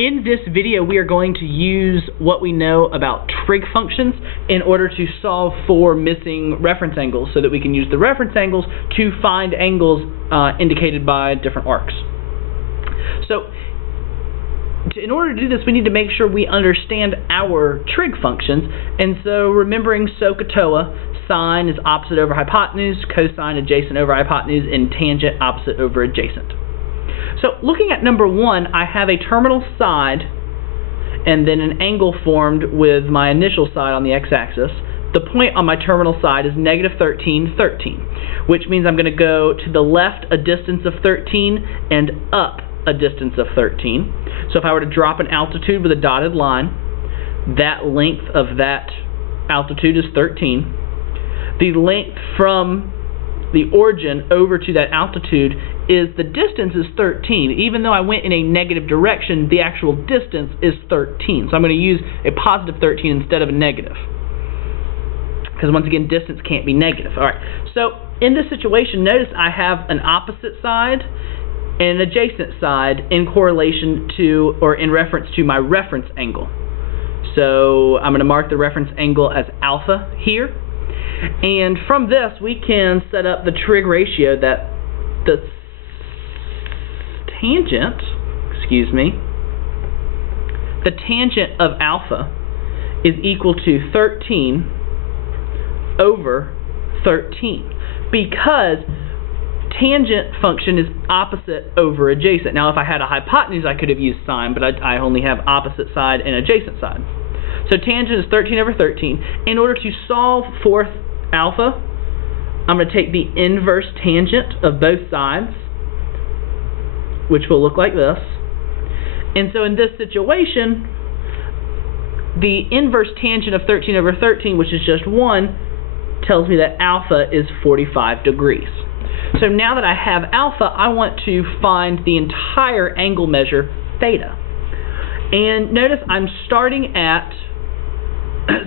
In this video, we are going to use what we know about trig functions in order to solve for missing reference angles so that we can use the reference angles to find angles indicated by different arcs. So, in order to do this, we need to make sure we understand our trig functions, and so remembering SOHCAHTOA, sine is opposite over hypotenuse, cosine adjacent over hypotenuse, and tangent opposite over adjacent. So looking at number 1, I have a terminal side and then an angle formed with my initial side on the x-axis. The point on my terminal side is negative 13, 13, which means I'm going to go to the left a distance of 13 and up a distance of 13. So if I were to drop an altitude with a dotted line, that length of that altitude is 13. The length from the origin over to that altitude is the distance is 13. Even though I went in a negative direction, the actual distance is 13. So I'm going to use a positive 13 instead of a negative, because once again, distance can't be negative. All right. So in this situation, notice I have an opposite side and an adjacent side in correlation to, or in reference to, my reference angle. So I'm going to mark the reference angle as alpha here. And from this, we can set up the trig ratio that the tangent of alpha is equal to 13 over 13, because tangent function is opposite over adjacent. Now if I had a hypotenuse, I could have used sine, but I only have opposite side and adjacent side. So tangent is 13 over 13. In order to solve for alpha, I'm going to take the inverse tangent of both sides, which will look like this. And so in this situation, the inverse tangent of 13 over 13, which is just 1, tells me that alpha is 45 degrees. So now that I have alpha, I want to find the entire angle measure, theta. And notice I'm starting at,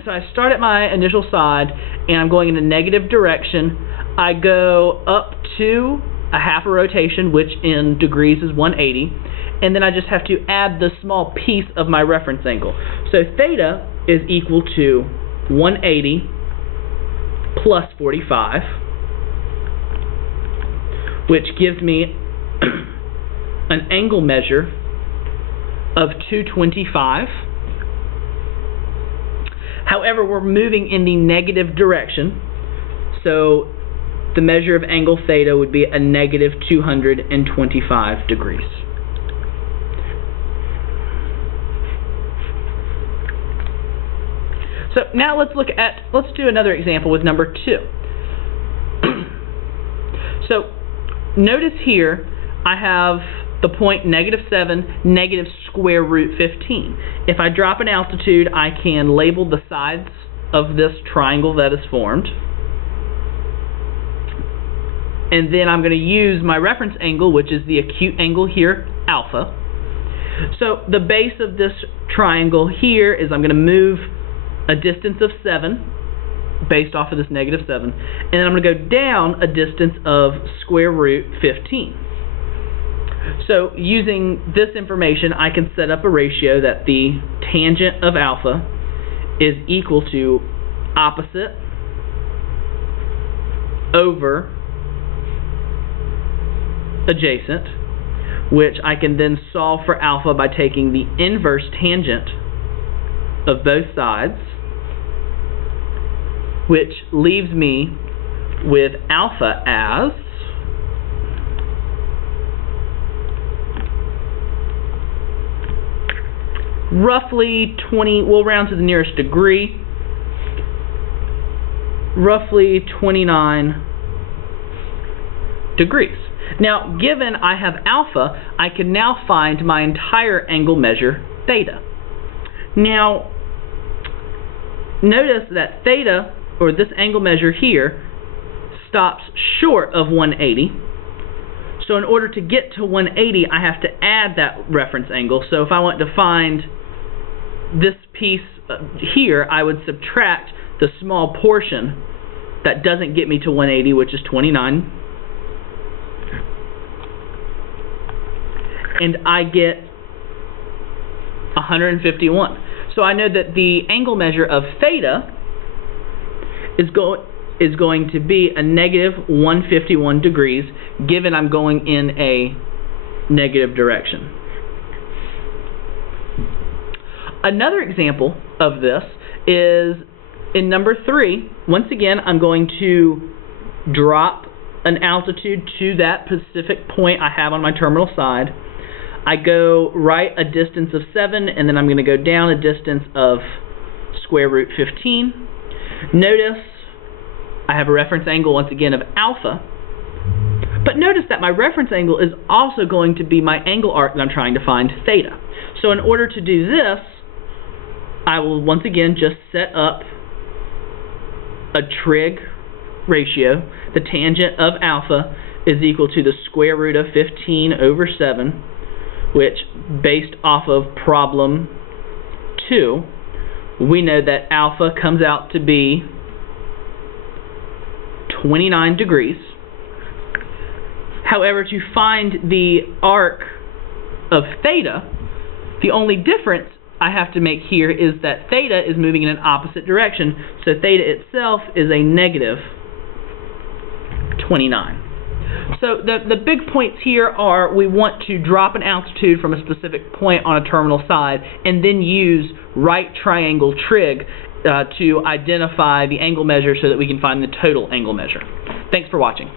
so I start at my initial side, and I'm going in a negative direction. I go up to a half a rotation, which in degrees is 180, and then I just have to add the small piece of my reference angle. So theta is equal to 180 plus 45, which gives me an angle measure of 225. However, we're moving in the negative direction, so the measure of angle theta would be a negative 225 degrees. So now let's do another example with number 2. So notice here I have the point negative 7, negative square root 15. If I drop an altitude, I can label the sides of this triangle that is formed. And then I'm going to use my reference angle, which is the acute angle here, alpha. So the base of this triangle here is I'm going to move a distance of 7 based off of this negative 7. And then I'm going to go down a distance of square root 15. So using this information, I can set up a ratio that the tangent of alpha is equal to opposite over adjacent, which I can then solve for alpha by taking the inverse tangent of both sides, which leaves me with alpha as roughly 20, we'll round to the nearest degree, roughly 29 degrees. Now, given I have alpha, I can now find my entire angle measure, theta. Now, notice that theta, or this angle measure here, stops short of 180. So in order to get to 180, I have to add that reference angle. So if I want to find this piece here, I would subtract the small portion that doesn't get me to 180, which is 29. And I get 151. So I know that the angle measure of theta is going to be a negative 151 degrees, given I'm going in a negative direction. Another example of this is in number 3. Once again, I'm going to drop an altitude to that specific point I have on my terminal side. I go right a distance of 7, and then I'm going to go down a distance of square root 15. Notice I have a reference angle once again of alpha, but notice that my reference angle is also going to be my angle arc that I'm trying to find, theta. So in order to do this, I will once again just set up a trig ratio. The tangent of alpha is equal to the square root of 15 over 7, which, based off of problem 2, we know that alpha comes out to be 29 degrees. However, to find the arc of theta, the only difference I have to make here is that theta is moving in an opposite direction, so theta itself is a negative 29. So the big points here are we want to drop an altitude from a specific point on a terminal side and then use right triangle trig to identify the angle measure so that we can find the total angle measure. Thanks for watching.